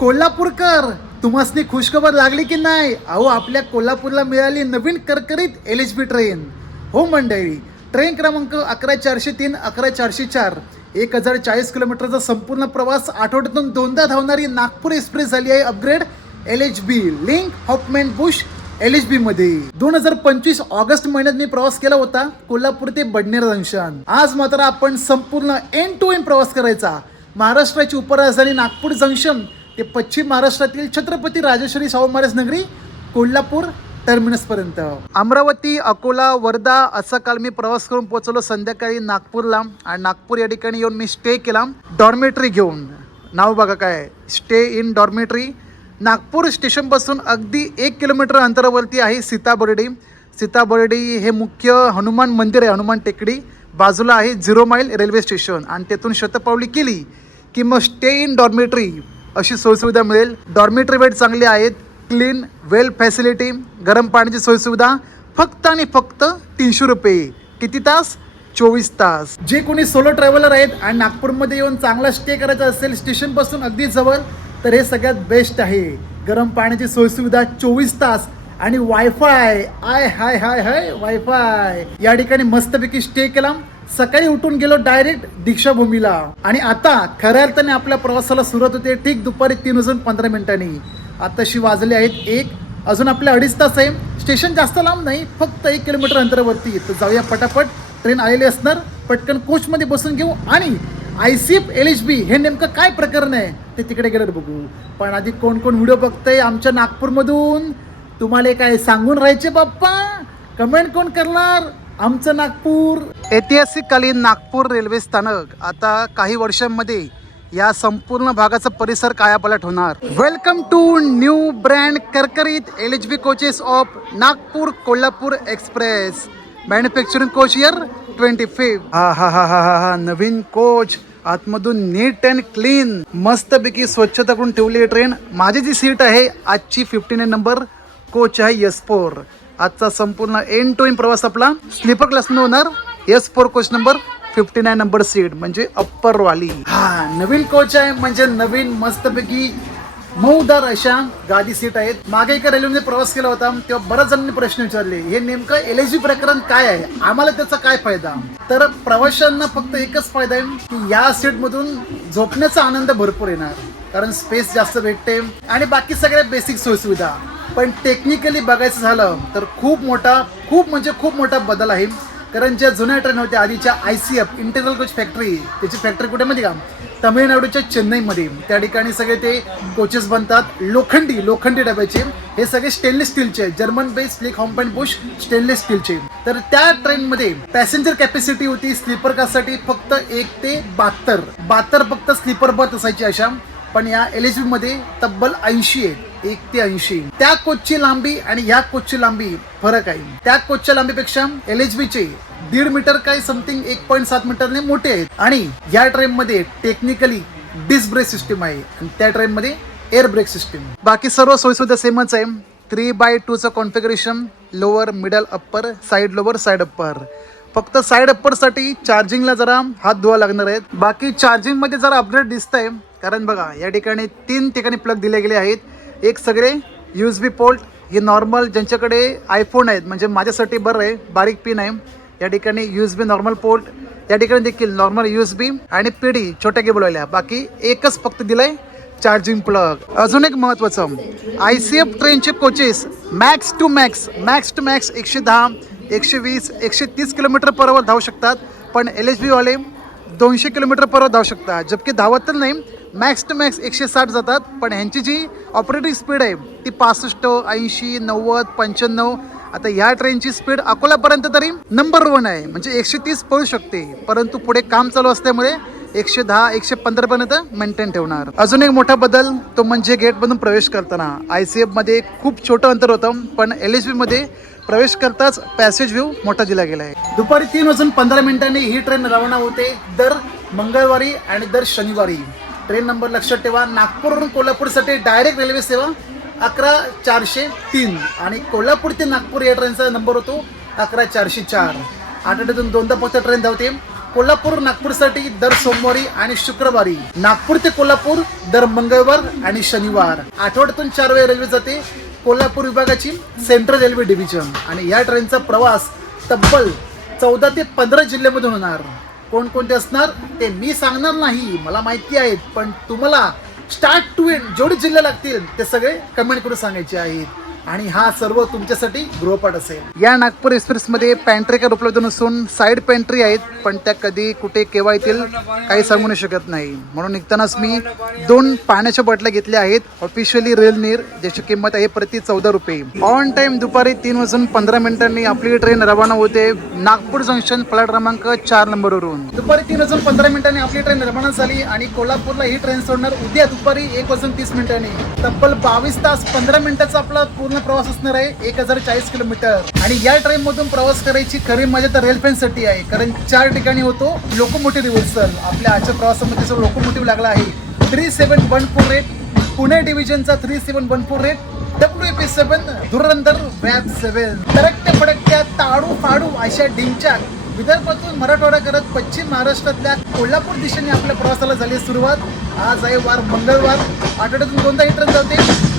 कोल्हापूरकर, तुम्हासनी खुशखबर लागली की नाही? अहो, आपल्या कोल्हापूरला मिळाली नवीन करकरीत LHB ट्रेन. हो मंडळी, ट्रेन क्रमांक 11403 11404 1040 किलोमीटरचा संपूर्ण प्रवास आठवड्यातून दोनदा धावणारी नागपूर एक्सप्रेस झाली आहे upgrade LHB Linke Hofmann Busch LHB मध्ये. 2025 ऑगस्ट महिन्यात मी प्रवास केला होता कोल्हापूर ते बडनेर जंक्शन. आज मात्र आपण संपूर्ण एंड टू एंड प्रवास करायचा. महाराष्ट्राची उपराजधानी नागपूर जंक्शन ते पश्चिम महाराष्ट्रातील छत्रपती राजश्री शाहू महाराज नगरी कोल्हापूर टर्मिनस पर्यंत. अमरावती, अकोला, वर्धा असा काल मी प्रवास करून पोहोचलो संध्याकाळी नागपूरला. आणि नागपूर या ठिकाणी येऊन मी स्टे केला डॉर्मेटरी घेऊन. नाव बघा काय, स्टे इन डॉर्मेटरी. नागपूर स्टेशनपासून अगदी 1 किलोमीटर अंतरावरती आहे सीताबर्डी. सीताबर्डी हे मुख्य हनुमान मंदिर आहे, हनुमान टेकडी. बाजूला आहे 0 माईल रेल्वे स्टेशन. आणि तेथून शतपावली केली की मग स्टे इन डॉर्मेटरी अशी सोयीसुविधा मिळेल. डॉर्मेटरी बेड चांगले आहेत, क्लीन, वेल फॅसिलिटी, गरम पाण्याची सोयीसुविधा. फक्त आणि फक्त 300 रुपये. किती तास? 24 तास. जे कोणी सोलो ट्रॅव्हलर आहेत आणि नागपूरमध्ये येऊन चांगला स्टे करायचा असेल स्टेशनपासून अगदी जवळ, तर हे सगळ्यात बेस्ट आहे. गरम पाण्याची सोयीसुविधा 24 तास आणि wifi. I high high high wifi. या ठिकाणी मस्तपैकी स्टे केला. सकाळी उठून गेलो डायरेक्ट दीक्षाभूमीला. आणि आता खऱ्या अर्थाने आपल्या प्रवासाला सुरुवात होते ठीक दुपारी 3:15. आताशी वाजले आहेत 1. अजून आपल्या 2.5 तास आहे. स्टेशन जास्त लांब नाही, फक्त 1 किलोमीटर अंतरावरती. तर जाऊया पटापट. ट्रेन आलेली असणार, पटकन कोचमध्ये बसून घेऊ. आणि ICF LHB हे नेमकं काय प्रकरण आहे ते तिकडे गेल्यावर बघू. पण आधी कोण कोण व्हिडिओ बघतंय आमच्या नागपूरमधून, तुम्हाला काय सांगून राहायचे बाप्पा? कमेंट कोण करणार? आमचं नागपूर. ऐतिहासिककालीन नागपूर रेल्वे स्थानक आता काही वर्षांमध्ये या संपूर्ण भागाचा परिसर कायापालट होणार. वेलकम टू न्यू ब्रँड करकरीत LHB coaches of Nagpur Kolhapur express. Manufacturing coach year 25. हा हा हा हा हा नवीन कोच. आतमधून नीट अँड क्लीन, मस्तपैकी स्वच्छता करून ठेवली आहे ट्रेन. माझी जी सीट आहे आजची 59 नंबर कोच आहे S4. आजचा संपूर्ण एंड टू एंड प्रवास आपला स्लीपर क्लासमध्ये होणार. S4 coach number 59 number seat म्हणजे अप्पर वाली. हा नवीन कोच आहे म्हणजे नवीन मस्तपैकी मऊदार अशा गादी सीट आहेत. मागे एका रेल्वेमध्ये प्रवास केला होता तेव्हा बऱ्याच जणांनी प्रश्न विचारले, हे नेमकं LHB प्रकरण काय आहे, आम्हाला त्याचा काय फायदा? तर प्रवाशांना फक्त एकच फायदा आहे की या सीटमधून झोपण्याचा आनंद भरपूर येणार, कारण स्पेस जास्त भेटते आणि बाकी सगळ्या बेसिक सोयीसुविधा. पण टेक्निकली बघायचं झालं तर खूप मोठा बदल आहे. कारण ज्या जुन्या ट्रेन होत्या आधीच्या ICF इंटरनल कोच फॅक्टरी, त्याची फॅक्टरी कुठे माहिती का? तमिळनाडूच्या चेन्नईमध्ये. त्या ठिकाणी सगळे ते कोचेस बनतात लोखंडी डब्याचे. हे सगळे स्टेनलेस स्टीलचे, German base sleek Hofmann Busch stainless स्टीलचे. तर त्या ट्रेनमध्ये पॅसेंजर कॅपॅसिटी होती स्लीपर कास्टसाठी फक्त 1 ते 72 फक्त स्लीपर बर्थ असायची अशा. पण या LHB मध्ये तब्बल 80 आहे, 1 ते 80. त्या कोचची लांबी आणि ह्या कोचची लांबी फरक आहे. त्या कोचच्या लांबीपेक्षा LHBचे 1.5 मीटर काही समथिंग 1.7 मीटरने मोठे आहेत. आणि या ट्रेन मध्ये टेक्निकली डिस्क ब्रेक सिस्टीम आहे आणि त्या ट्रेन मध्ये एअर ब्रेक सिस्टीम. बाकी सर्व सोयीसुविधा सेमच आहे. 3x2चं configuration, lower, middle, upper, side lower, side upper. फक्त साईड अप्परसाठी चार्जिंगला जरा हात धुवा लागणार आहेत. बाकी चार्जिंगमध्ये जरा अपग्रेड दिसत आहे. कारण बघा या ठिकाणी 3 ठिकाणी प्लग दिले गेले आहेत. एक सगळे USB पोर्ट, हे नॉर्मल ज्यांच्याकडे iPhone आहेत म्हणजे माझ्यासाठी बरं आहे, बारीक पिन आहे. या ठिकाणी USB नॉर्मल पोर्ट, या ठिकाणी देखील नॉर्मल USB आणि PD छोट्या केबलवाल्या. बाकी एकच फक्त दिलंय चार्जिंग प्लग. अजून एक महत्त्वाचं, ICF ट्रेनचे coaches max to max 110, 120, 130 kilometre per hour धावू शकतात. पण LHB वाले 200 किलोमीटर पर आवर धावू शकतात. जबकि धावत तर नाही, मॅक्स टू मॅक्स 160 जातात. पण ह्यांची जी ऑपरेटिंग स्पीड आहे ती 65, 80, 90, 95 आता या ट्रेनची स्पीड अकोलापर्यंत तरी नंबर 1 आहे, म्हणजे 130 पळू शकते, परंतु पुढे काम चालू असल्यामुळे 110 115 पर्यंत मेंटेन ठेवणार. अजून एक मोठा बदल तो म्हणजे गेटमधून प्रवेश करताना ICF मध्ये खूप छोटं अंतर होतं, पण LHB मध्ये प्रवेश करताच पॅसेज व्ह्यू मोठा दिला गेला आहे. दुपारी 3:15 ही ट्रेन रवाना होते दर मंगळवारी आणि दर शनिवारी. ट्रेन नंबर लक्षात ठेवा, नागपूरवरून कोल्हापूरसाठी डायरेक्ट रेल्वे सेवा 11403 आणि कोल्हापूर ते नागपूर या ट्रेनचा नंबर होतो 11404. आठवड्यातून 2दा फक्त ट्रेन धावते. कोल्हापूर नागपूरसाठी दर सोमवारी आणि शुक्रवारी, नागपूर ते कोल्हापूर दर मंगळवार आणि शनिवार. आठवड्यातून 4 वेळा रेल्वे जाते. कोल्हापूर विभागाची सेंट्रल रेल्वे डिव्हिजन आणि या ट्रेनचा प्रवास तब्बल 14 ते 15 जिल्ह्यामधून होणार. कोणकोणते असणार ते मी सांगणार नाही, मला माहिती आहेत, पण तुम्हाला स्टार्ट टू एंड जेवढे जिल्हे लागतील ते सगळे कमेंट करून सांगायचे आहेत. आणि हा सर्व तुमच्यासाठी गृहपाठ असेल. या नागपूर एक्सप्रेसमध्ये पॅन्ट्री कार उपलब्ध नसून साईड पॅन्ट्री आहेत, पण त्या कधी कुठे केव्हा येतील काही सांगू नाही शकत नाही. म्हणून निघतानाच मी 2 पाण्याच्या बाटल्या घेतल्या आहेत ऑफिशियली रेलनीर, ज्याची किंमत आहे प्रति 14 रुपये. ऑन टाइम दुपारी 3:15 आपली ट्रेन रवाना होते नागपूर जंक्शन प्लॅट क्रमांक 4 नंबरवरून. दुपारी 3:15 आपली ट्रेन रवाना झाली आणि कोल्हापूरला ही ट्रेन सोडणार उद्या दुपारी 1:30. तब्बल 22 तास 15 मिनिटाचा आपला पूर्ण प्रवास असणार आहे, 1040 किलोमीटर. आणि या ट्रेन मधून प्रवास करायची खरी मजा तर रेल फॅनसाठी आहे, कारण 4 ठिकाणी होतो लोकोमोटिव्ह रिव्हर्सल. आपल्या आजच्या प्रवासामध्ये जो लोकोमोटिव्ह लागला आहे 3714 रेट, पुणे डिव्हिजनचा 3714 रेट, WP7 धुरंधर वॅब 7. तरकत्या फडकत्या ताडू फाडू अशा डिंगच्या विदर्भातून मराठवाडा करत पश्चिम महाराष्ट्रातल्या कोल्हापूर दिशेने आपल्या प्रवासाला झाली सुरुवात. आज आहे वार मंगळवार. आठवड्यातून 2दा ही ट्रेन जाते,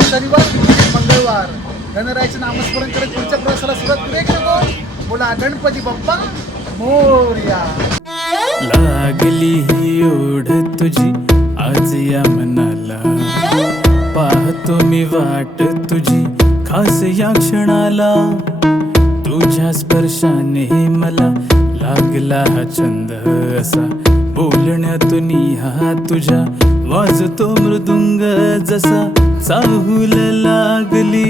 शनिवार मंगळवार. गणरायाचे नामस्मरण करत पुढच्या प्रवासाला सुरुवात करूया की नको? बोला गणपती बाप्पा मोरया. लागली ही ओढ तुझी आज या मनाला, पाहतो मी वाट तुझी खास या क्षणाला. तुझ्या स्पर्शाने मला लागला हा छंद असा, बोलण्यातून हा तुझ्या वाजतो मृदुंग जसा. चाहूल लागली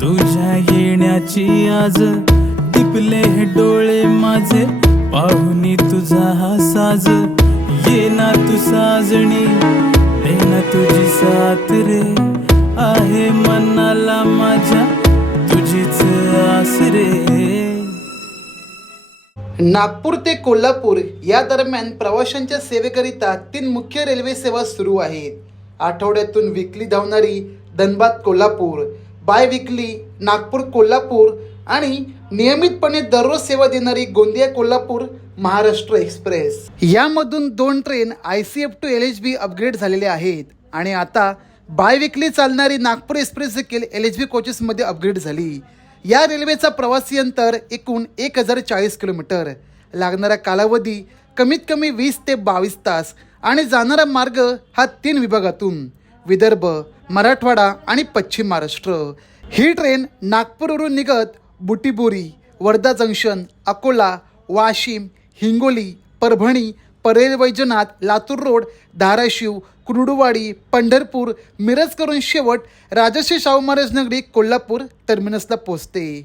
तुझ्या येण्याची आज, टिपले हे डोळे माझे पाहुनी तुझा हा साज. ये ना तू साजणी, दे ना तुझी साथ रे, आहे मनाला माझ्या तुझीच आस रे. नागपूर ते कोल्हापूर या दरम्यान प्रवाशांच्या सेवेकरिता 3 मुख्य रेल्वे सेवा सुरू आहेत. आठवड्यातून विकली धावणारी धनबाद कोल्हापूर, बाय विकली नागपूर कोल्हापूर आणि नियमितपणे दररोज सेवा देणारी गोंदिया कोल्हापूर महाराष्ट्र एक्सप्रेस. यामधून 2 train ICF to LHB upgrade झालेल्या आहेत आणि आता बाय विकली चालणारी नागपूर एक्सप्रेस देखील LHB कोचेसमध्ये अपग्रेड झाली. या रेल्वेचा प्रवासी अंतर एकूण 1040 किलोमीटर, लागणारा कालावधी कमीत कमी 20 ते 22 तास आणि जाणारा मार्ग हा 3 विभागातून, विदर्भ, मराठवाडा आणि पश्चिम महाराष्ट्र. ही ट्रेन नागपूरवरून निघत बुटीबोरी, वर्धा जंक्शन, अकोला, वाशिम, हिंगोली, परभणी, परेल वैजनाथ, लातूर रोड, धाराशिव, कुर्डुवाडी, पंढरपूर, मिरज करून शेवट राजश्री शाहू महाराज नगरी कोल्हापूर टर्मिनसला पोहोचते.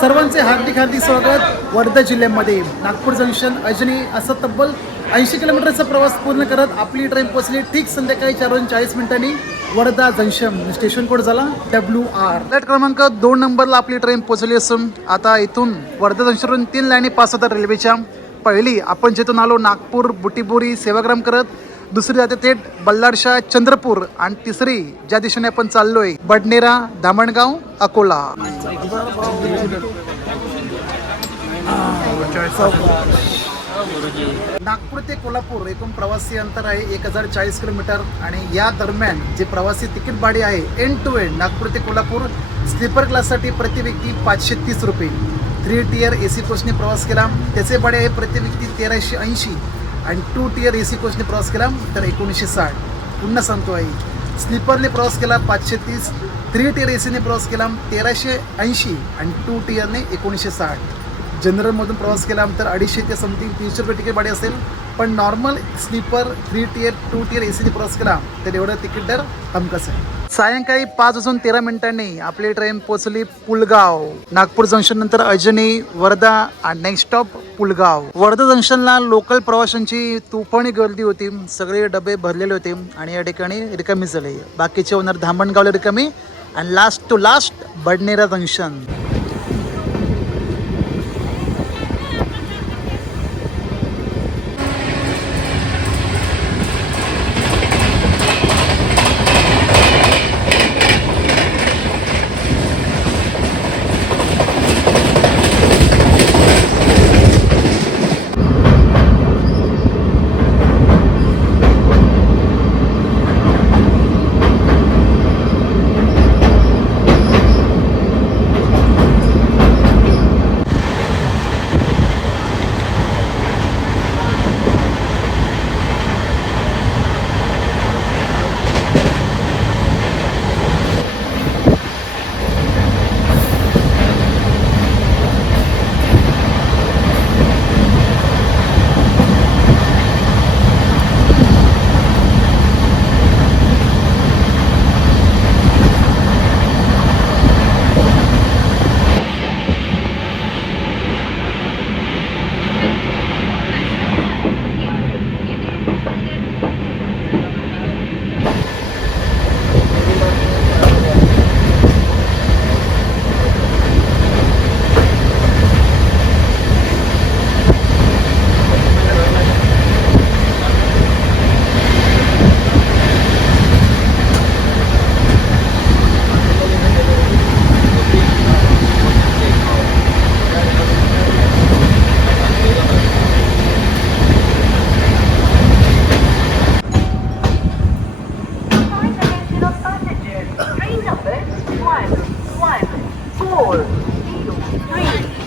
सर्वांचे हार्दिक स्वागत. वर्धा जिल्ह्यामध्ये नागपूर जंक्शन अजनी असं तब्बल 80 किलोमीटरचा प्रवास पूर्ण करत आपली ट्रेन पोहोचली ठीक संध्याकाळी 4:40 वर्धा जंक्शन. स्टेशन कोड झाला WR. फ्लॅट क्रमांक 2 नंबरला आपली ट्रेन पोहोचली असून आता इथून वर्धा जंक्शनवरून 3 लाईनी पास होतात रेल्वेच्या. पहिली आपण जिथून आलो नागपूर बुटीबोरी सेवाग्राम करत, दुसरी जाते थेट बल्लारशा चंद्रपूर आणि तिसरी ज्या दिशेने आपण चाललोय बडनेरा धामणगाव अकोला. नागपूर ते कोल्हापूर एकूण प्रवासी अंतर आहे 1040 किलोमीटर आणि या दरम्यान जे प्रवासी तिकीट भाडे आहे एंड टू एंड नागपूर ते कोल्हापूर स्लीपर क्लाससाठी प्रति व्यक्ती 530 रुपये. 3 टियर AC कोचने प्रवास केला त्याचे भाडे आहे प्रति व्यक्ती 1380 आणि 2 टियर AC कोचने प्रवास केला तर 1960. पुन्हा सांगतो आहे, स्लीपरने प्रवास केला 530, 3 टियर एसीने प्रवास केला 1380 आणि 2 टियरने 1960. जनरलमधून प्रवास केला तर 250 ते समथिंग 300 रुपये तिकीट भाडे असेल. पण नॉर्मल स्लीपर 3 टियर 2 टियर एसीने प्रवास केला तर एवढं तिकीट दर हमकस आहे. सायंकाळी 5:13 आपली ट्रेन पोहोचली पुलगाव. नागपूर जंक्शन नंतर अजनी, वर्धा आणि नेक्स्ट स्टॉप पुलगाव. वर्धा जंक्शनला लोकल प्रवाशांची तुफानी गर्दी होती. सगळे डबे भरलेले होते आणि या ठिकाणी रिकामी झाले. बाकीचे ओनर धामणगावला रिकामी आणि last to last Badnera junction.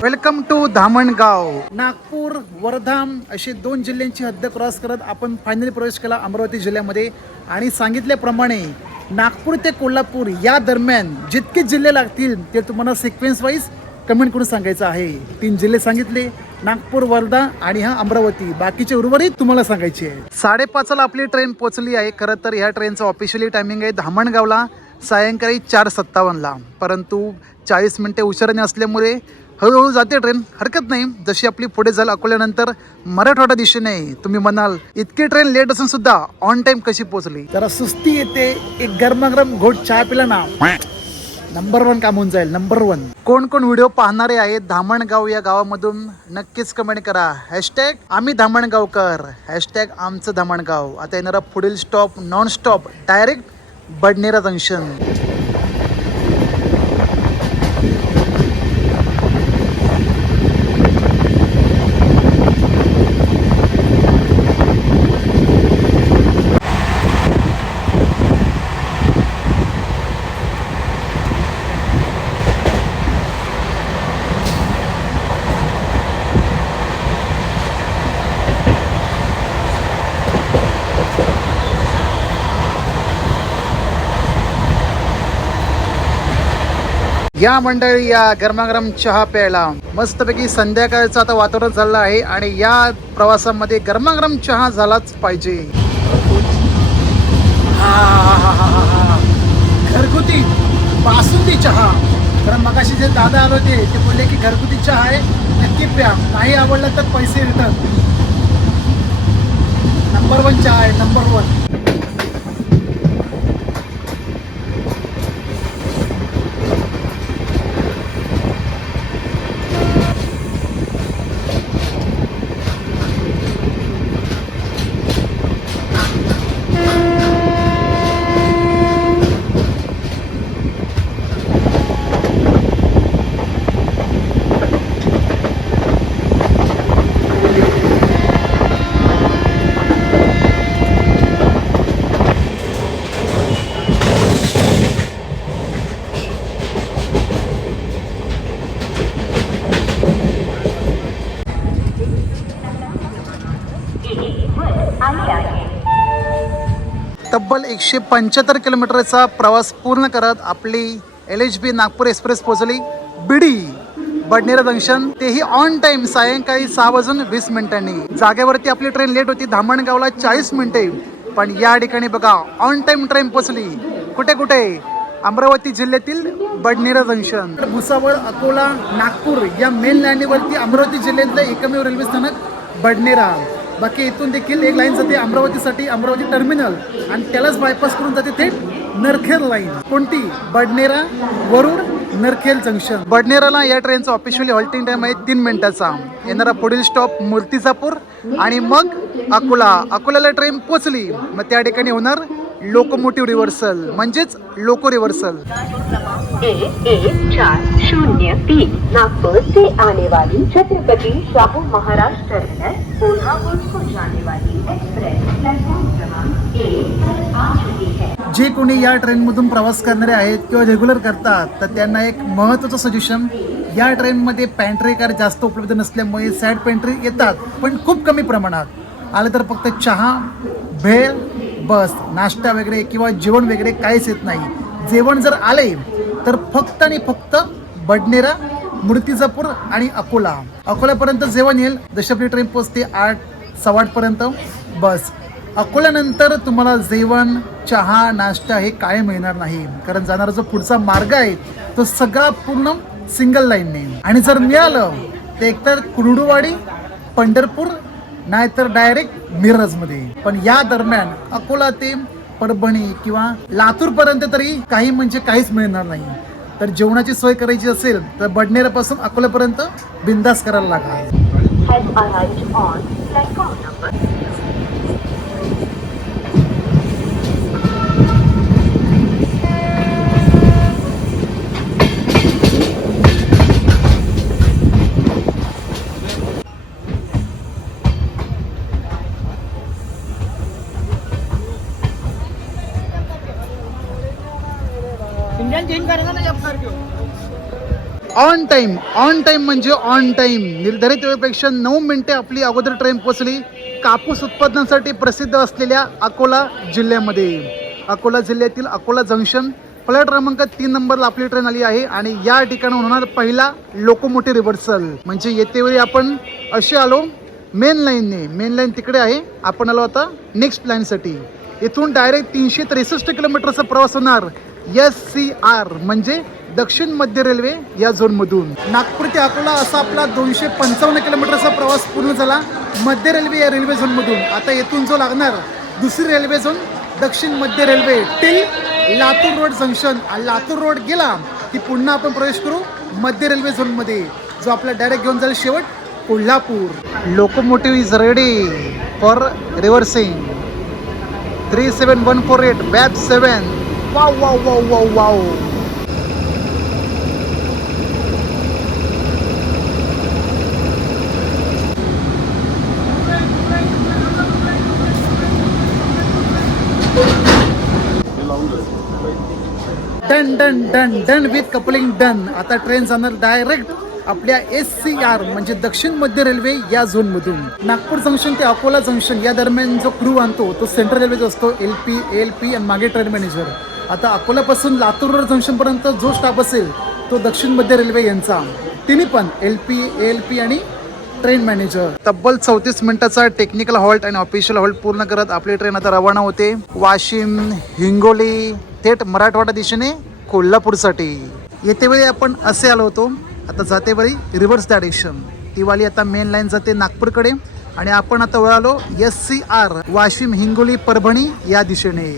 Welcome to Dhamangaon. Nagpur, Wardha असे 2 जिल्ह्यांची हद्द क्रॉस करत आपण फायनली प्रवेश केला अमरावती जिल्ह्यामध्ये. आणि सांगितल्याप्रमाणे नागपूर ते कोल्हापूर या दरम्यान जितके जिल्हे लागतील ते तुम्हाला सिक्वेन्स वाईज कमेंट करून सांगायचं आहे. 3 जिल्हे सांगितले, नागपूर, वर्धा आणि अमरावती. बाकीचे उर्वरित तुम्हाला सांगायचे आहे. 5:30 आपली ट्रेन पोहोचली आहे. खरं तर ह्या ट्रेनचं ऑफिशियली टायमिंग आहे धामणगावला सायंकाळी 4:57. परंतु 40 मिनिटे उशिराने असल्यामुळे हळूहळू जाते ट्रेन, हरकत नाही. जशी आपली पुढे जाल अकोल्यानंतर मराठवाडा दिशेने तुम्ही म्हणाल इतकी ट्रेन लेट असून सुद्धा ऑन टाइम कशी पोहोचली. जरा सुस्ती येते, एक गरमागरम घोट चहा पिला ना नंबर 1 काम होऊन जाईल. नंबर 1. कोण कोण व्हिडिओ पाहणारे आहेत धामणगाव या गावामधून नक्कीच कमेंट करा. हॅशटॅग आम्ही धामणगावकर, हॅशटॅग आमचं धामणगाव. आता येणारा पुढील stop non stop direct Badnera junction. या मंडळी या गरमागरम चहा प्यायला. मस्तपैकी संध्याकाळचं आता वातावरण झालं आहे आणि या प्रवासामध्ये गरमागरम चहा झालाच पाहिजे. घरगुती बासुंदी चहा. कारण मगाशी जे दादा आले होते ते बोलले की घरगुती चहा आहे, नक्की प्या. नाही आवडलं तर पैसे रिटर्न. नंबर 1 चहा आहे, नंबर 1. तब्बल 175 किलोमीटरचा प्रवास पूर्ण करत आपली LHB नागपूर एक्सप्रेस पोहोचली बिडी बडनेरा जंक्शन, तेही ऑन टाइम सायंकाळी 6:20 जागेवरती आपली ट्रेन लेट होती धामणगावला 40 मिनिटे, पण या ठिकाणी बघा ऑन टाइम ट्रेन पोहोचली. कुठे कुठे? अमरावती जिल्ह्यातील बडनेरा जंक्शन. भुसावळ, अकोला, नागपूर या मेन लाईनीवरती अमरावती जिल्ह्यातलं एकमेव रेल्वे स्थानक बडनेरा. बाकी इथून देखील एक लाईन जाते अमरावतीसाठी, अमरावती टर्मिनल, आणि त्यालाच बायपास करून जाते थेट नरखेड लाईन. कोणती? बडनेरा वरुड नरखेड जंक्शन. बडनेराला या ट्रेनचा ऑफिशियली हॉल्टिंग टाइम आहे 3 मिनिटाचा. येणारा पुढील स्टॉप मूर्तिजापूर आणि मग अकोला. अकोल्याला ट्रेन पोचली मग त्या ठिकाणी होणार लोकोमोटिव्ह रिव्हर्सल म्हणजेच लोको रिव्हर्सल. 1140 नागपुर से आने वाली छत्रपति शाहू महाराज टर्मिनस कोल्हापुर को जाने वाली एक्सप्रेस प्लेटफॉर्म क्रमांक 1 पर आ चुकी है. जे कोणी या ट्रेनमधून प्रवास करणारे आहेत किंवा रेग्युलर करतात तर त्यांना एक महत्त्वाचं सजेशन, या ट्रेनमध्ये पॅन्ट्री कार जास्त उपलब्ध नसल्यामुळे सॅड पॅन्ट्री येतात पण खूप कमी प्रमाणात. आलं तर फक्त चहा, भेळ, बस, नाश्ता वगैरे किंवा जेवण वगैरे काहीच येत नाही. जेवण जर आले तर फक्त आणि फक्त बडनेरा, मूर्तिजापूर आणि अकोला. अकोल्यापर्यंत जेवण येईल. जशी आपली ट्रेन पोचते 8-8:15 बस. अकोल्यानंतर तुम्हाला जेवण, चहा, नाश्ता हे काय मिळणार नाही, कारण जाणारा जो पुढचा मार्ग आहे तो सगळा पूर्ण सिंगल लाईनने. आणि जर मिळालं तर एकतर कुर्डुवाडी, पंढरपूर, नाहीतर डायरेक्ट मिरजमध्ये. पण या दरम्यान अकोला ते परभणी किंवा लातूरपर्यंत तरी काही म्हणजे काहीच मिळणार नाही. तर जेवणाची सोय करायची असेल तर बडनेरापासून अकोल्यापर्यंत बिंदास करायला लागेल. Has arrived on platform number. On time म्हणजे ऑन टाइम. निर्धारित वेळेपेक्षा 9 मिनिटे आपली अगोदर ट्रेन पोहोचली कापूस उत्पादनासाठी प्रसिद्ध असलेल्या अकोला जिल्ह्यामध्ये. अकोला जिल्ह्यातील अकोला जंक्शन प्लॅट क्रमांक 3 नंबरला आपली ट्रेन आली आहे आणि या ठिकाणी होणार पहिला लोकोमोटिव्ह रिव्हर्सल. म्हणजे येतेवेळी आपण असे आलो मेन लाईनने, मेन लाईन तिकडे आहे, आपण आलो आता नेक्स्ट लाईनसाठी. इथून डायरेक्ट 363 किलोमीटरचा प्रवास होणार SCR म्हणजे दक्षिण मध्य रेल्वे या झोनमधून. नागपूर ते अकोला असा आपला 255 किलोमीटरचा प्रवास पूर्ण झाला मध्य रेल्वे या रेल्वे झोनमधून. आता येथून जो लागणार दुसरी रेल्वे झोन दक्षिण मध्य railway till Latur road junction. Latur road गेला की पुन्हा आपण प्रवेश करू मध्य रेल्वे झोनमध्ये, जो आपला डायरेक्ट घेऊन जाईल शेवट Kolhapur. Locomotive is ready for reversing. 37148 web 7. Wow wow wow wow wow. Done done done done with coupling done. आता ट्रेन जाणार डायरेक्ट आपल्या SCR म्हणजे दक्षिण मध्य रेल्वे या झोनमधून. नागपूर जंक्शन ते अकोला जंक्शन या दरम्यान जो क्रू आणतो तो सेंट्रल रेल्वेचा असतो, LP, ALP आणि मागे ट्रेन मॅनेजर. आता अकोल्यापासून लातूर रोड जंक्शनपर्यंत जो स्टाफ असेल तो दक्षिण मध्य रेल्वे यांचा. तिन्ही पण LP, ALP आणि ट्रेन मॅनेजर. तब्बल 34 मिनिटाचा टेक्निकल हॉल्ट आणि ऑफिशियल हॉल्ट पूर्ण करत आपली ट्रेन आता रवाना होते वाशिम, हिंगोली थेट मराठवाडा दिशेने कोल्हापूरसाठी. येतेवेळी आपण असे आलो होतो, आता जातेवेळी रिव्हर्स डायरेक्शन. ती वाली आता मेन लाईन जाते नागपूरकडे आणि आपण आता वळालो SCR वाशिम, हिंगोली, परभणी या दिशेने.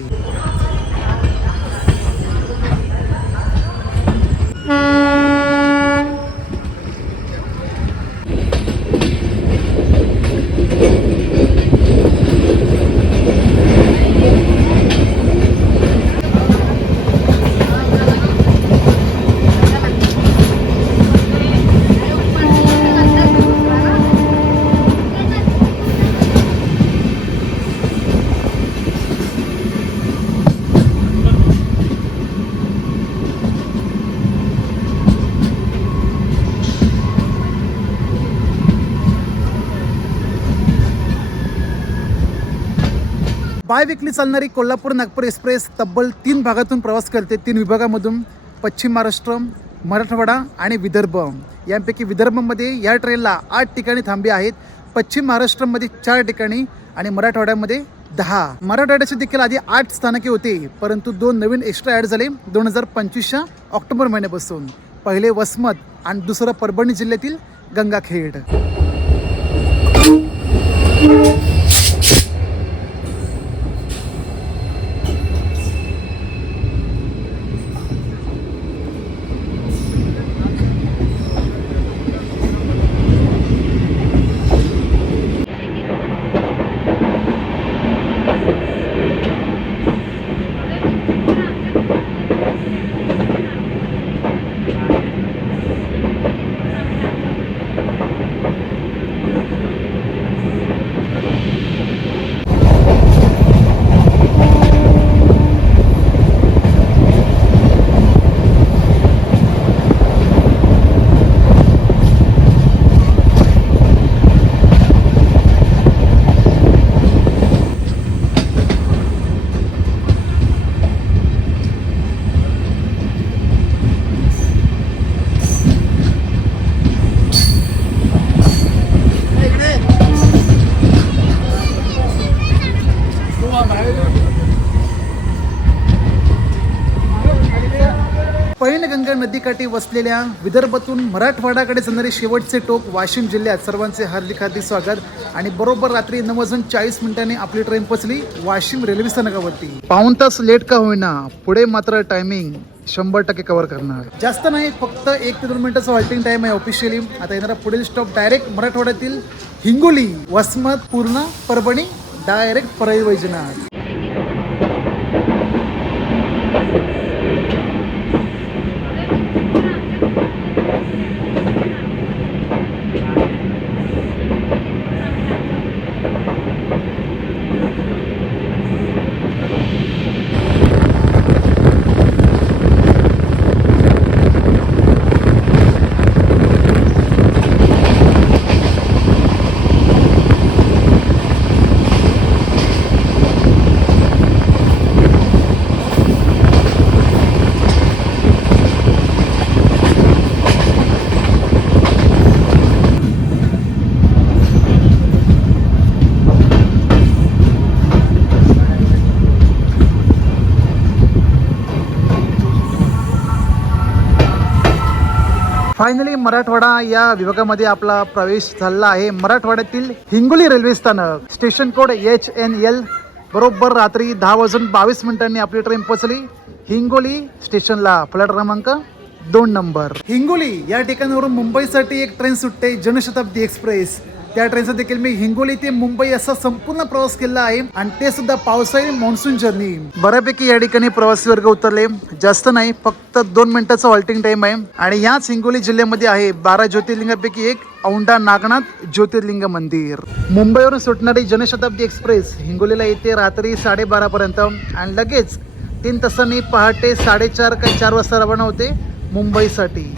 बाय विकली चालणारी कोल्हापूर नागपूर एक्सप्रेस तब्बल 3 भागातून प्रवास करते. 3 विभागामधून पश्चिम महाराष्ट्र, मराठवाडा आणि विदर्भ. यांपैकी विदर्भामध्ये या ट्रेनला 8 ठिकाणी थांबे आहेत. पश्चिम महाराष्ट्रामध्ये 4 ठिकाणी आणि मराठवाड्यामध्ये 10. मराठवाड्याचे देखील आधी 8 स्थानके होते, परंतु 2 नवीन एक्स्ट्रा ॲड झाले 2025च्या ऑक्टोबर महिन्यापासून. पहिले वसमत आणि दुसरं परभणी जिल्ह्यातील गंगाखेड. पैनगंगा नदीकाठी वसलेल्या विदर्भातून मराठवाड्याकडे जाणारे शेवटचे टोक वाशिम जिल्ह्यात. सर्वांचे हार्दिक हार्दिक स्वागत. आणि बरोबर रात्री 9:40 आपली ट्रेन पोहोचली वाशिम रेल्वे स्थानकावरती. पाऊण तास लेट का होईना, पुढे मात्र टायमिंग 100% कव्हर करणार. जास्त नाही, फक्त 1 ते 2 मिनिटाचा हॉल्टिंग टाइम आहे ऑफिशियली. आता येणारा पुढील स्टॉप डायरेक्ट मराठवाड्यातील हिंगोली, वसमत, पूर्णा, परभणी, डायरेक्ट परळी वैजनाथ. फायनली मराठवाडा या विभागामध्ये आपला प्रवेश झाला आहे. मराठवाड्यातील हिंगोली रेल्वे स्थानक. Station code HNL. बरोबर रात्री 10:22 आपली ट्रेन पोहोचली हिंगोली स्टेशनला. फ्लॅट क्रमांक 2 नंबर. हिंगोली या ठिकाणावरून मुंबईसाठी एक ट्रेन सुटते, जनशताब्दी एक्सप्रेस. त्या ट्रेनचा देखील मी हिंगोली ते मुंबई असा संपूर्ण प्रवास केला आहे, आणि ते सुद्धा पावसाळी मान्सून जर्नी. बऱ्यापैकी या ठिकाणी प्रवासी वर्ग उतरले. जास्त नाही, फक्त 2 मिनिटाचा हॉल्टिंग टाइम आहे. आणि याच हिंगोली जिल्ह्यामध्ये आहे 12 ज्योतिर्लिंगापैकी एक औंढा नागनाथ ज्योतिर्लिंग मंदिर. मुंबईवरून सुटणारी जनशताब्दी एक्सप्रेस हिंगोलीला येते रात्री 12:30 पर्यंत, आणि लगेच 3 तासांनी पहाटे 4:30 का 4 वाजता रवाना होते मुंबईसाठी.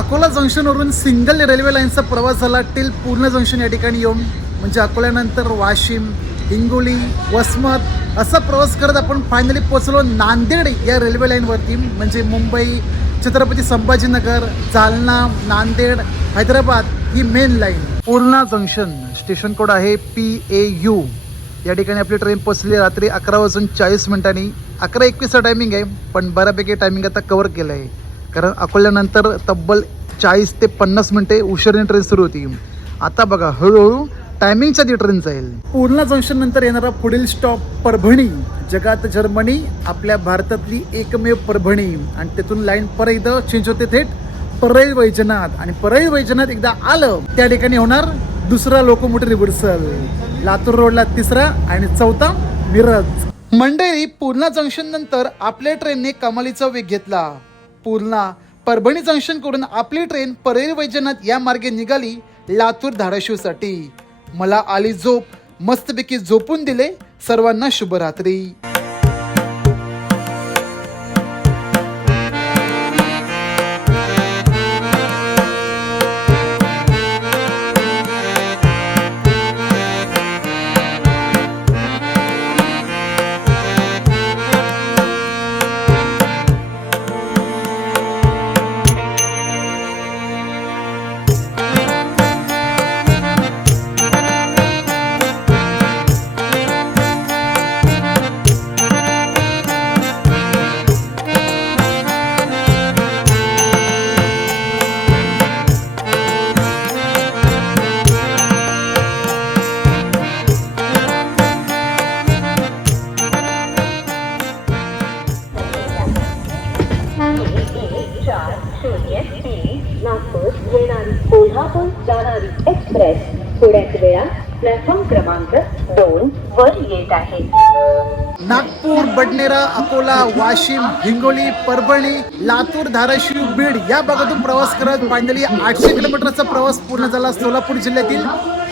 अकोला जंक्शनवरून सिंगल रेल्वे लाईनचा प्रवास झाला टिल पूर्ण जंक्शन या ठिकाणी येऊन. म्हणजे अकोल्यानंतर वाशिम, हिंगोली, वसमत असा प्रवास करत आपण फायनली पोहोचलो नांदेड या रेल्वे लाईनवरती. म्हणजे मुंबई, छत्रपती संभाजीनगर, जालना, नांदेड, हैदराबाद ही main line. Purna junction. Station code आहे PAU. या ठिकाणी आपली ट्रेन पोचली रात्री 11:40. 11:21 टायमिंग आहे, पण बऱ्यापैकी टायमिंग आता कव्हर केलं आहे. कारण अकोल्यानंतर तब्बल 40 ते 50 मिनिटे उशिराने ट्रेन सुरू होती. आता बघा हळूहळू टायमिंगच्या ती ट्रेन जाईल. पूर्णा जंक्शन नंतर येणारा पुढील स्टॉप परभणी. जगात जर्मनी, आपल्या भारतातली एकमेव परभणी. आणि तिथून लाईन परत एकदा चेंज होते थेट परळी वैजनाथ. आणि परळी वैजनाथ एकदा आलं त्या ठिकाणी होणार दुसरा लोकोमोटिव्ह रिव्हर्सल. लातूर रोडला तिसरा आणि चौथा मिरज. मंडळी, पूर्णा जंक्शन नंतर आपल्या ट्रेनने कमालीचा वेग घेतला. पूर्णा परभणी जंक्शन करून आपली ट्रेन परळी वैजनाथ या मार्गे निघाली लातूर धाराशिवसाठी. मला आली झोप, मस्तपैकी झोपून दिले. सर्वांना शुभरात्री. नागपूर येणारी कोल्हापूर जाणारी एक्सप्रेस थोड्याच वेळा प्लॅटफॉर्म क्रमांक 2 वर येत आहे. नागपूर, बडनेरा, अकोला, वाशिम, हिंगोली, परभणी, लातूर, धाराशिव, बीड या भागातून प्रवास करत फायनली 800 किलोमीटरचा प्रवास पूर्ण झाला सोलापूर जिल्ह्यातील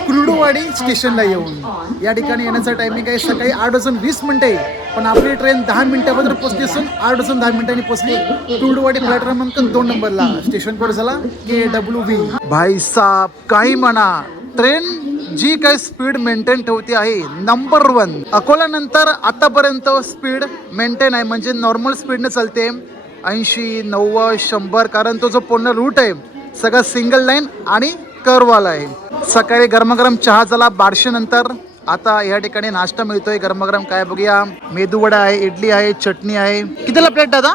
कुर्डुवाडी स्टेशनला येऊन. या ठिकाणी येण्याचा टायमिंग आहे सकाळी 8:20. पण आपली ट्रेन 10 मिनिटाबद्दल पोहोचली असून 8:10 पोहोचली कुर्डुवाडी प्लॅटफॉर्म क्रमांक 2 नंबरला. स्टेशन कोड झाला KWV. भाई साहब, काही म्हणा, ट्रेन जी काही स्पीड मेंटेन ठेवते आहे नंबर 1. अकोला नंतर आतापर्यंत स्पीड मेंटेन आहे, म्हणजे नॉर्मल स्पीडने चालते 80, 90, 100. कारण तो जो पूर्ण रूट आहे सगळा सिंगल लाईन आणि कर्ववाला आहे. सकाळी गरमागरम चहा झाला 1200 नंतर. आता या ठिकाणी नाश्ता मिळतोय गरमागरम. काय बघूया, मेदूवडा आहे, इडली आहे, चटणी आहे. कितीला प्लेट दादा?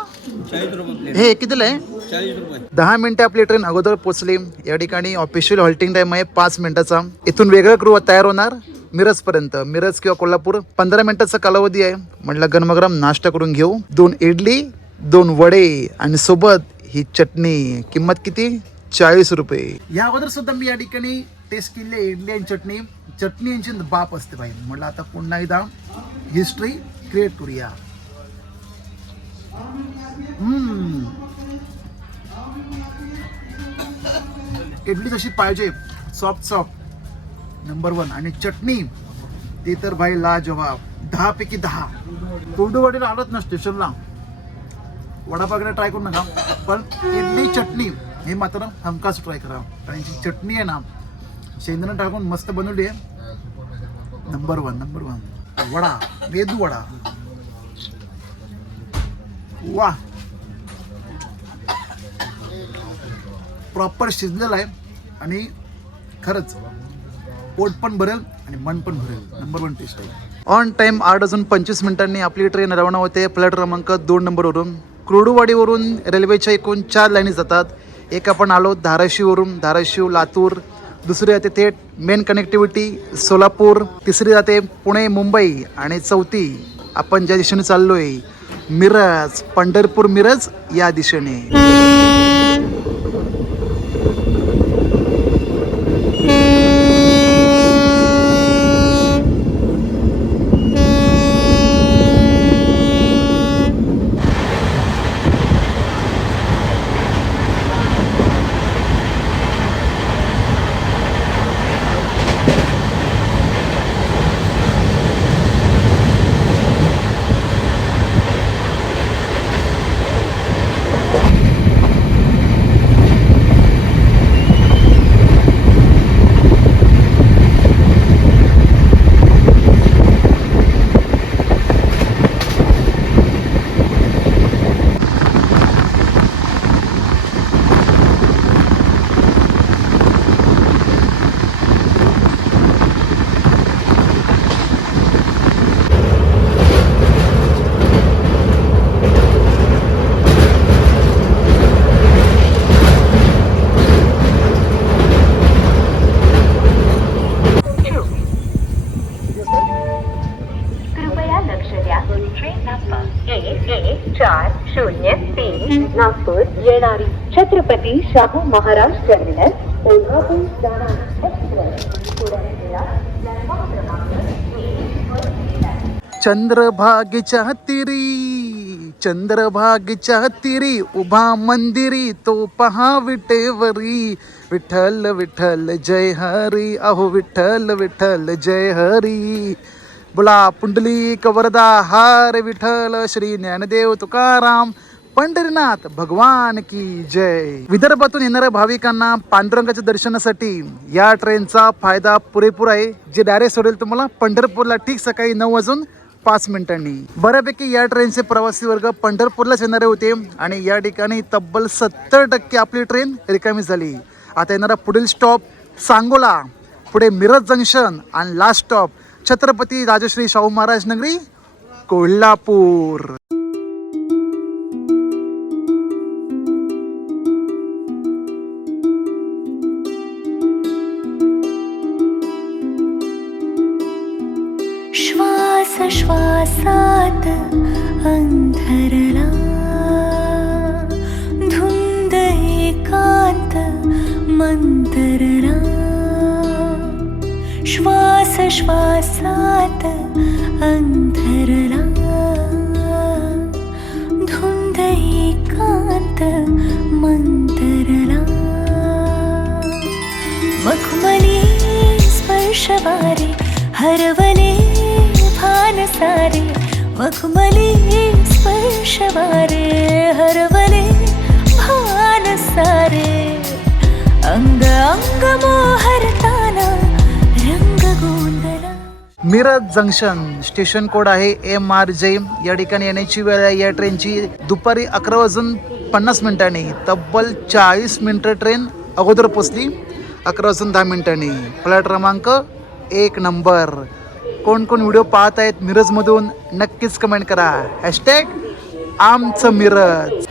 40 रुपये. हे कितीला आहे? 40 रुपये. 10 मिनिटं आपली ट्रेन अगोदर पोहोचली. या ठिकाणी ऑफिशियल हॉल्टिंग टाइम आहे 5 मिनिटाचा. इथून वेगळं क्रू तयार होणार मिरजपर्यंत. मिरज किंवा कोल्हापूर 15 मिनिटाचा कालावधी आहे. म्हटलं गरमागरम नाश्ता करून घेऊ. 2 इडली, 2 वडे आणि सोबत ही चटणी. किंमत किती? 40 रुपये. या अगोदर सुद्धा मी या ठिकाणी टेस्ट केली इडली आणि चटणी. चटणी यांची बाप असते भाई. म्हटलं आता पुन्हा एकदा हिस्ट्री क्रिएट करूया. इडली जशी पाहिजे, सॉफ्ट सॉफ्ट, नंबर 1. आणि चटणी ते तर भाई लाजवाब, 10 पैकी 10. कुर्डुवाडीला आलोच ना स्टेशनला, वडापाव वगैरे ट्राय करू नका, पण इडली चटणी हे मात्र हमखास ट्राय करा. कारण जी चटणी आहे ना, शेंगदाणा टाकून मस्त बनवली आहे. Number 1, number 1. वडा, मेदू वडा, वा, प्रॉपर शिजलेला आहे. आणि खरंच पोट पण भरेल आणि मन पण भरेल. नंबर 1 टेस्ट आहे. ऑन टाइम 8:25 आपली ट्रेन रवाना होते प्लॅट क्रमांक 2 नंबरवरून. कुर्डुवाडीवरून रेल्वेच्या एकूण 4 लाईनी जातात. एक आपण आलो धाराशिववरून, धाराशिव लातूर. दुसरी जाते थेट मेन कनेक्टिव्हिटी सोलापूर. तिसरी जाते पुणे मुंबई. आणि चौथी आपण ज्या दिशेने चाललोय मिरज, पंढरपूर मिरज या दिशेने. 1403 नागपूर येणारी छत्रपती शाहू महाराज टर्मिनस कोल्हापूर जाणारी एक्सप्रेस पुढे प्लॅटफॉर्म क्रमांक 1 चंद्रभागेच्या तिरी, चंद्रभागेच्या तिरी उभा मंदिरी, तो पहा विटेवरी, विठ्ठल विठ्ठल जय हरी, अहो विठ्ठल विठ्ठल जय हरी. बोला पुंडलिक वरदा हार विठ्ठल श्री ज्ञानदेव तुकाराम पंढरीनाथ भगवान की जय. विदर्भातून येणाऱ्या भाविकांना पांडुरंगाच्या दर्शनासाठी या ट्रेनचा फायदा पुरेपूर आहे, जे डायरेक्ट सोडेल तुम्हाला पंढरपूरला ठीक सकाळी 9:05. बऱ्यापैकी या ट्रेनचे प्रवासी वर्ग पंढरपूरलाच येणारे होते आणि या ठिकाणी तब्बल 70% आपली ट्रेन रिकामी झाली. आता येणारा पुढील स्टॉप सांगोला, पुढे मिरज जंक्शन आणि लास्ट स्टॉप छत्रपती राजश्री शाहू महाराज नगरी कोल्हापूर. श्वास श्वासात अंतरला धुंद एकांत मंतरला. श्वास श्वासात अंतरला धुंद एकांत मंतरला. मखमली स्पर्शवारे हरवले भान सारे, मखमली स्पर्शवारे हरवले भान सारे. अंग अंग मोहरताना रंग गोंधळा. मिरज जंक्शन स्टेशन कोड आहे MRJ. या ठिकाणी येण्याची वेळ आहे या ट्रेनची दुपारी 11:50. तब्बल 40 मिनिटं ट्रेन अगोदर पोचली. 11:10. फ्लॅट क्रमांक 1 नंबर. कोण कोण व्हिडिओ पाहत आहेत मिरजमधून नक्कीच कमेंट करा. हॅशटॅग आमचं मिरज.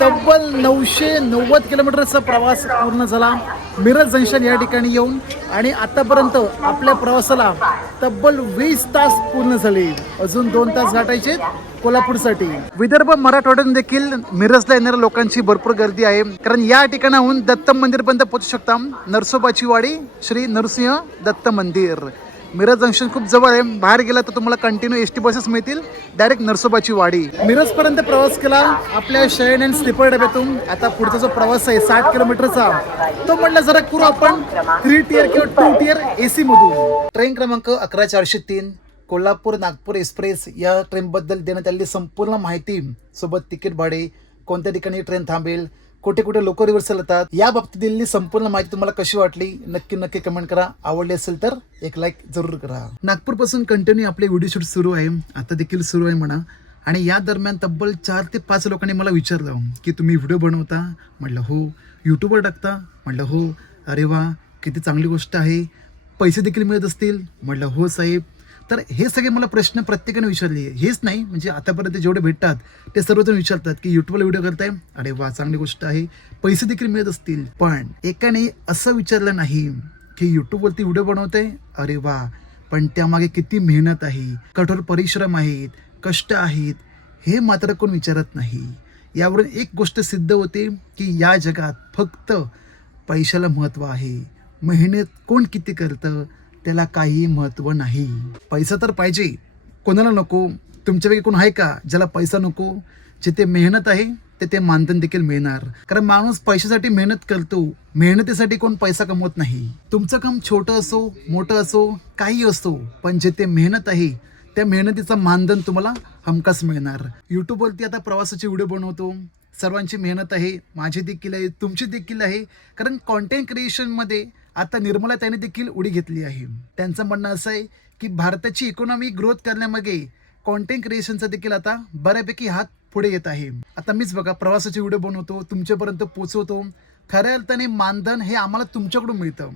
तब्बल 990 किलोमीटरचा प्रवास पूर्ण झाला मिरज जंक्शन या ठिकाणी येऊन, आणि आतापर्यंत आपल्या प्रवासाला तब्बल 20 तास पूर्ण झाले. अजून 2 तास गाठायचे कोल्हापूरसाठी. विदर्भ मराठवाड्यातून देखील मिरजला येणाऱ्या लोकांची भरपूर गर्दी आहे, कारण या ठिकाणाहून दत्त मंदिरपर्यंत पोहोचू शकता. नरसोबाची वाडी श्री नरसिंह दत्त मंदिर. मिरज जंक्शन खूप जवळ आहे. बाहेर गेला तर तुम्हाला कंटिन्यू ST बसेस मिळतील डायरेक्ट नरसोबाची वाडी. मिरजपर्यंत प्रवास केला आपल्या शयन अँड स्लीपर डब्यातून. आता पुढचा जो प्रवास आहे 60 किलोमीटरचा, तो म्हटलं जरा करू आपण 3 टियर किंवा 2 टियर AC मधून. ट्रेन क्रमांक 11403 कोल्हापूर नागपूर एक्सप्रेस या ट्रेनबद्दल देण्यात आलेली संपूर्ण माहिती सोबत तिकीट भाडे, कोणत्या ठिकाणी ट्रेन थांबेल, कुठे कुठे लोक रिव्हर्सल येतात, या बाबतीत दिलेली संपूर्ण माहिती तुम्हाला कशी वाटली नक्की कमेंट करा. आवडली असेल तर एक लाईक जरूर करा. नागपूरपासून कंटिन्यू आपले व्हिडिओ शूट सुरू आहे, आता देखील सुरू आहे म्हणा. आणि या दरम्यान तब्बल 4 ते 5 लोकांनी मला विचारलं की तुम्ही व्हिडिओ बनवता? म्हटलं हो. यूट्यूबवर टाकता? म्हटलं हो. अरे वा, किती चांगली गोष्ट आहे. पैसे देखील मिळत असतील? म्हटलं हो साहेब. तर हे सगळे मला प्रश्न प्रत्येकाने विचारले. हेच नाही, म्हणजे आतापर्यंत जेवढे भेटतात ते सर्वजण विचारतात की यूट्यूबला व्हिडिओ करताय? अरे वा, चांगली गोष्ट आहे. पैसे देखील मिळत असतील. पण एकाने असं विचारलं नाही की यूट्यूबवरती व्हिडिओ बनवते? अरे वा, पण त्यामागे किती मेहनत आहे, कठोर परिश्रम आहेत, कष्ट आहेत, हे मात्र कोण विचारत नाही. यावरून एक गोष्ट सिद्ध होते की या जगात फक्त पैशाला महत्त्व आहे. मेहनत कोण किती करतं त्याला काही महत्त्व नाही. पैसा तर पाहिजे, कोणाला नको? तुमच्यापैकी कोण आहे का ज्याला पैसा नको? जिथे मेहनत आहे ते मानधन देखील मिळणार. कारण माणूस पैशासाठी मेहनत करतो, मेहनतीसाठी कोण पैसा कमवत नाही. तुमचं काम छोटं असो मोठं असो काही असो, पण जिथे मेहनत आहे त्या मेहनतीचं मानधन तुम्हाला हमखास मिळणार. यूट्यूबवरती आता प्रवासाचे व्हिडिओ बनवतो, सर्वांची मेहनत आहे, माझी देखील आहे, तुमची देखील आहे. कारण कॉन्टेंट क्रिएशनमध्ये आता निर्मला त्याने देखील उडी घेतली आहे. त्यांचं म्हणणं असं आहे की भारताची इकॉनॉमी ग्रोथ करण्यामागे कॉन्टेंट क्रिएशनचा देखील आता बऱ्यापैकी हात पुढे येत आहे. आता मीच बघा प्रवासाचे व्हिडिओ बनवतो, तुमच्यापर्यंत पोचवतो. खऱ्या अर्थाने मानधन हे आम्हाला तुमच्याकडून मिळतं.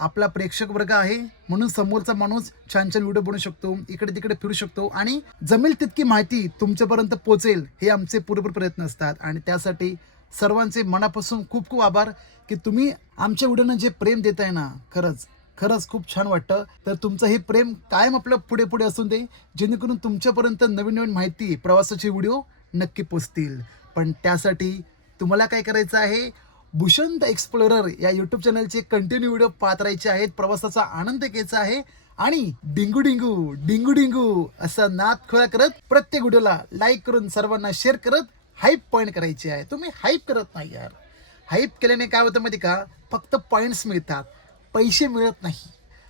आपला प्रेक्षक वर्ग आहे म्हणून समोरचा माणूस छान छान व्हिडिओ बनवू शकतो, इकडे तिकडे फिरू शकतो आणि जमेल तितकी माहिती तुमच्यापर्यंत पोहोचेल हे आमचे पुरेपूर प्रयत्न असतात. आणि त्यासाठी सर्वांचे मनापासून खूप खूप आभार की तुम्ही आमच्या व्हिडिओनं जे प्रेम देताय ना, खरंच खरंच खूप छान वाटतं. तर तुमचं हे प्रेम कायम आपलं पुढे पुढे असून दे, जेणेकरून तुमच्यापर्यंत नवीन नवीन माहिती, प्रवासाचे व्हिडिओ नक्की पोचतील. पण त्यासाठी तुम्हाला काय करायचं आहे, भूषण द एक्सप्लोरर या यूट्यूब चॅनलचे कंटिन्यू व्हिडिओ पाहत राहायचे आहेत, प्रवासाचा आनंद घ्यायचा आहे आणि डिंगू डिंगू डिंगू डिंगू असा नाद खोळा करत प्रत्येक व्हिडिओला लाईक करून सर्वांना शेअर करत हाईप पॉईंट करायची आहे. तुम्ही हाईप करत नाही यार. हाईप केल्याने काय होतं माहिती का, फक्त पॉईंट्स मिळतात, पैसे मिळत नाही.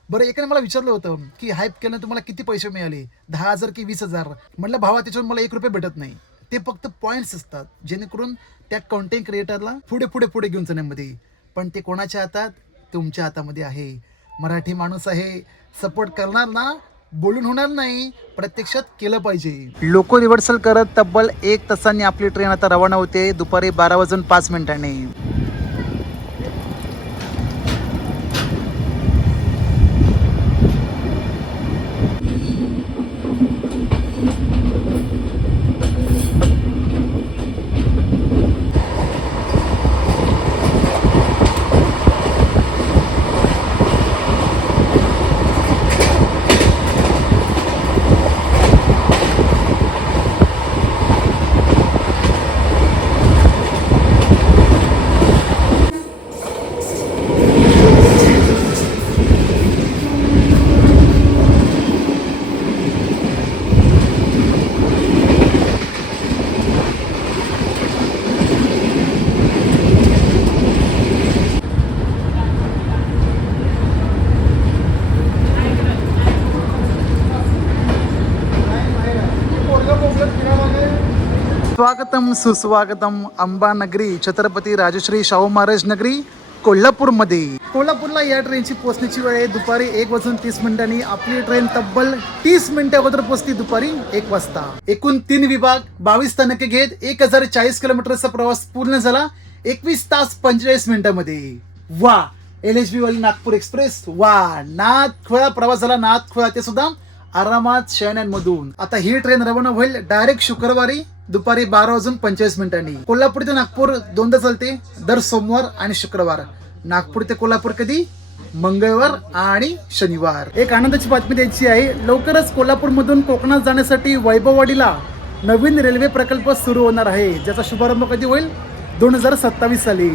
बरं, एकाने मला विचारलं होतं की हाईप केल्याने तुम्हाला किती पैसे मिळाले, 10,000 की 20,000. म्हटलं भावा, त्याच्यावर मला 1 रुपये भेटत नाही. ते फक्त पॉईंट्स असतात, जेणेकरून त्या कॉन्टेंट क्रिएटरला पुढे पुढे पुढे घेऊन जाण्यामध्ये. पण ते कोणाच्या हातात, तुमच्या हातामध्ये आहे. मराठी माणूस आहे, सपोर्ट करणार ना, बोलून होणार नाही, प्रत्यक्षात केलं पाहिजे. लोको रिव्हर्सल करत तब्बल 1 तासांनी आपली ट्रेन आता रवाना होते दुपारी 12:05. स्वागतम सुस्वागतम अंबानगरी, छत्रपती राजश्री शाहू महाराज नगरी, कोल्हापूरमध्ये. कोल्हापूरला या ट्रेनची पोहोचण्याची वेळ आहे दुपारी 1:30. आपली ट्रेन तब्बल 30 मिनिटं अगोदर पोहोचली दुपारी 1 वाजता. एकूण 3 विभाग, 22 स्थानके घेत 1040 किलोमीटरचा प्रवास पूर्ण झाला 21 तास 45 मिनिटांमध्ये. वा, LHB वाली नागपूर एक्सप्रेस, वा, नाद खोळा प्रवास झाला, नाद खोळा, ते सुद्धा आरामात शयनांमधून. आता ही ट्रेन रवाना होईल डायरेक्ट शुक्रवारी दुपारी 12:45. कोल्हापूर ते नागपूर 2दा चालते, दर सोमवार आणि शुक्रवार. नागपूर ते कोल्हापूर कधी, मंगळवार आणि शनिवार. एक आनंदाची बातमी द्यायची आहे, लवकरच कोल्हापूरमधून कोकणात जाण्यासाठी वैभववाडीला नवीन रेल्वे प्रकल्प सुरू होणार आहे, ज्याचा शुभारंभ कधी होईल, 2027 साली.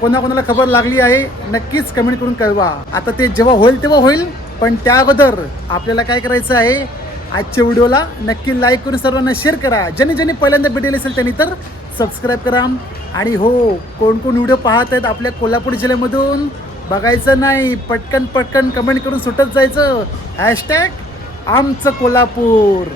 कोणाकोणाला खबर लागली आहे नक्कीच कमेंट करून कळवा. आता ते जेव्हा होईल तेव्हा होईल, पण त्या अगोदर आपल्याला काय करायचं आहे, आजच्या व्हिडिओला नक्की लाईक करून सर्वांना शेअर करा. ज्यांनी पहिल्यांदा भेटेल असेल त्यांनी तर सबस्क्राईब करा. आणि हो, कोण कोण व्हिडिओ पाहत आहेत आपल्या कोल्हापूर जिल्ह्यामधून, बघायचं नाही, पटकन कमेंट करून सुटत जायचं, # आमचं कोल्हापूर.